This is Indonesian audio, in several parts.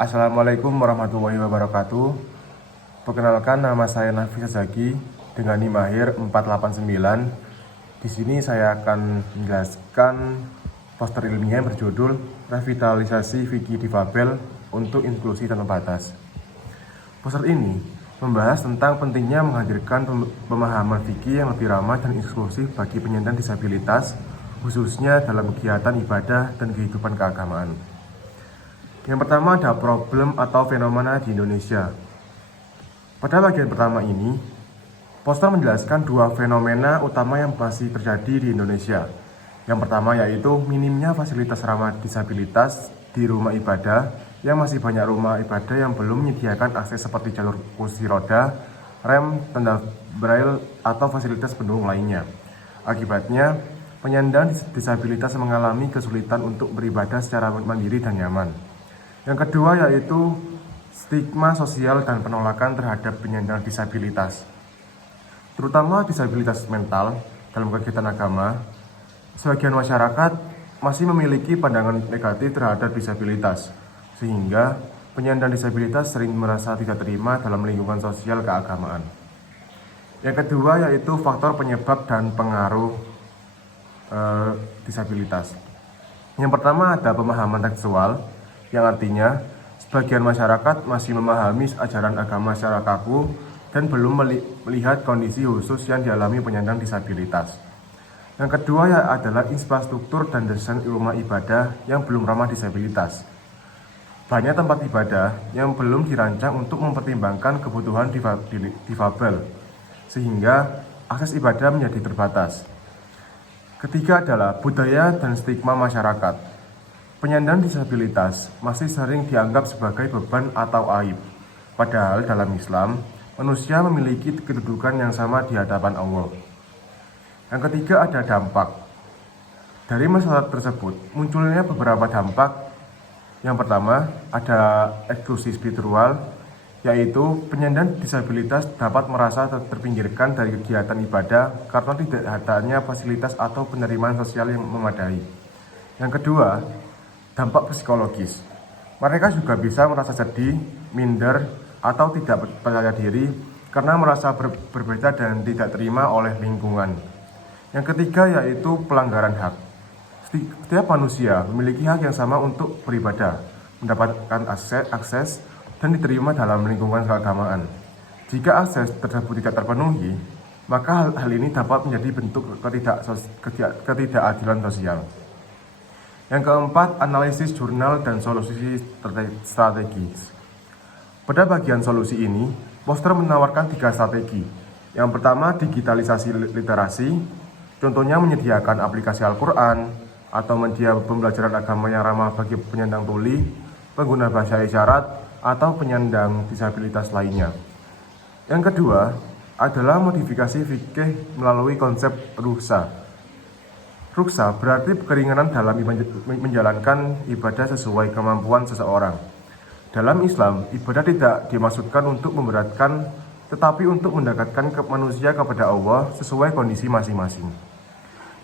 Assalamualaikum warahmatullahi wabarakatuh. Perkenalkan, nama saya Nafis Zaki dengan NIM akhir 489. Di sini saya akan menjelaskan poster ilmiah yang berjudul Revitalisasi Fikih Difabel untuk Inklusi Tanpa Batas. Poster ini membahas tentang pentingnya menghadirkan pemahaman fikih yang lebih ramah dan inklusif bagi penyandang disabilitas, khususnya dalam kegiatan ibadah dan kehidupan keagamaan. Yang pertama ada problem atau fenomena di Indonesia. Pada bagian pertama ini, poster menjelaskan dua fenomena utama yang masih terjadi di Indonesia. Yang pertama yaitu minimnya fasilitas ramah disabilitas di rumah ibadah, yang masih banyak rumah ibadah yang belum menyediakan akses seperti jalur kursi roda, rem, tanda braille, atau fasilitas pendukung lainnya. Akibatnya, penyandang disabilitas mengalami kesulitan untuk beribadah secara mandiri dan nyaman. Yang kedua yaitu stigma sosial dan penolakan terhadap penyandang disabilitas, terutama disabilitas mental dalam kegiatan agama. Sebagian masyarakat masih memiliki pandangan negatif terhadap disabilitas, sehingga penyandang disabilitas sering merasa tidak terima dalam lingkungan sosial keagamaan. Yang kedua yaitu faktor penyebab dan pengaruh disabilitas. Yang pertama ada pemahaman tekstual, yang artinya sebagian masyarakat masih memahami ajaran agama secara kaku dan belum melihat kondisi khusus yang dialami penyandang disabilitas. Yang kedua adalah infrastruktur dan desain rumah ibadah yang belum ramah disabilitas. Banyak tempat ibadah yang belum dirancang untuk mempertimbangkan kebutuhan difabel, sehingga akses ibadah menjadi terbatas. Ketiga adalah budaya dan stigma masyarakat. Penyandang disabilitas masih sering dianggap sebagai beban atau aib. Padahal dalam Islam, manusia memiliki kedudukan yang sama di hadapan Allah. Yang ketiga ada dampak. Dari masalah tersebut, munculnya beberapa dampak. Yang pertama, ada eksklusi spiritual, yaitu penyandang disabilitas dapat merasa terpinggirkan dari kegiatan ibadah karena tidak adanya fasilitas atau penerimaan sosial yang memadai. Yang kedua, dampak psikologis. Mereka juga bisa merasa sedih, minder, atau tidak percaya diri karena merasa berbeda dan tidak terima oleh lingkungan. Yang ketiga yaitu pelanggaran hak. Setiap manusia memiliki hak yang sama untuk beribadah, mendapatkan akses dan diterima dalam lingkungan keagamaan. Jika akses tersebut tidak terpenuhi, maka hal ini dapat menjadi bentuk ketidakadilan sosial. Yang keempat, analisis jurnal dan solusi strategis. Pada bagian solusi ini, poster menawarkan 3 strategi. Yang pertama, digitalisasi literasi, contohnya menyediakan aplikasi Al-Quran, atau media pembelajaran agama yang ramah bagi penyandang tuli, pengguna bahasa isyarat, atau penyandang disabilitas lainnya. Yang kedua, adalah modifikasi fikih melalui konsep rukhsah. Rukhsah berarti keringanan dalam menjalankan ibadah sesuai kemampuan seseorang. Dalam Islam, ibadah tidak dimaksudkan untuk memberatkan, tetapi untuk mendekatkan manusia kepada Allah sesuai kondisi masing-masing.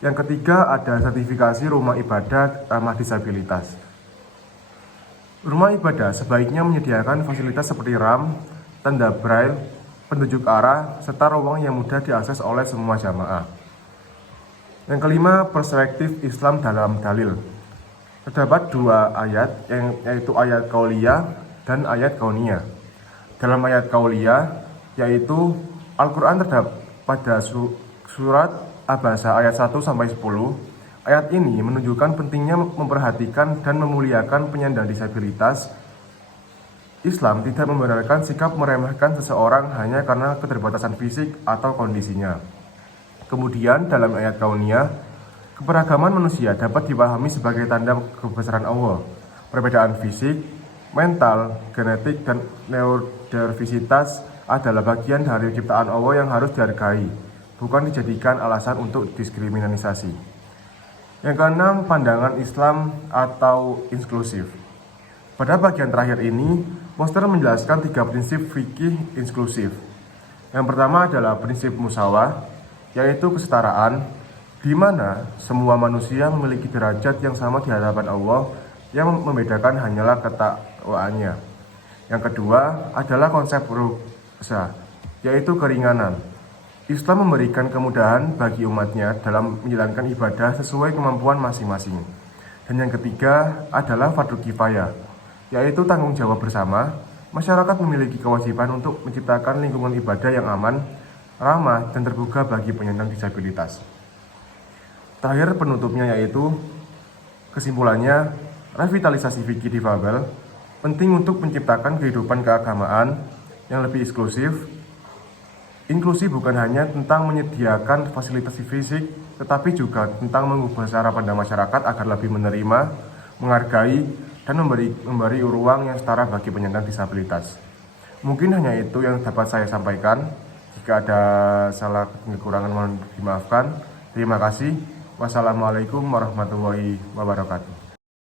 Yang ketiga ada sertifikasi rumah ibadah ramah disabilitas. Rumah ibadah sebaiknya menyediakan fasilitas seperti RAM, tanda braille, penunjuk arah, serta ruang yang mudah diakses oleh semua jamaah. Yang kelima, perspektif Islam dalam dalil. Terdapat 2 ayat, yaitu ayat Qauliyah dan ayat Kauniyah. Dalam ayat Qauliyah, yaitu Al-Quran terdapat pada surat Abasa ayat 1-10. Ayat ini menunjukkan pentingnya memperhatikan dan memuliakan penyandang disabilitas. Islam tidak membenarkan sikap meremehkan seseorang hanya karena keterbatasan fisik atau kondisinya. Kemudian dalam ayat Kauniyah, keberagaman manusia dapat dipahami sebagai tanda kebesaran Allah. Perbedaan fisik, mental, genetik, dan neurodiversitas adalah bagian dari ciptaan Allah yang harus dihargai, bukan dijadikan alasan untuk diskriminasi. Yang keenam, pandangan Islam atau inklusif. Pada bagian terakhir ini, poster menjelaskan 3 prinsip fikih inklusif. Yang pertama adalah prinsip musawah, yaitu kesetaraan, di mana semua manusia memiliki derajat yang sama di hadapan Allah yang membedakan hanyalah ketakwaannya. Yang kedua adalah konsep rukhsah, yaitu keringanan. Islam memberikan kemudahan bagi umatnya dalam menjalankan ibadah sesuai kemampuan masing-masing. Dan yang ketiga adalah fardu kifayah, yaitu tanggung jawab bersama. Masyarakat memiliki kewajiban untuk menciptakan lingkungan ibadah yang aman, ramah, dan terbuka bagi penyandang disabilitas. Terakhir penutupnya yaitu kesimpulannya, revitalisasi fikih difabel penting untuk menciptakan kehidupan keagamaan yang lebih inklusif bukan hanya tentang menyediakan fasilitas fisik, tetapi juga tentang mengubah cara pandang masyarakat agar lebih menerima, menghargai, dan memberi ruang yang setara bagi penyandang disabilitas. Mungkin hanya itu yang dapat saya sampaikan. Jika ada salah kekurangan mohon dimaafkan. Terima kasih. Wassalamualaikum warahmatullahi wabarakatuh.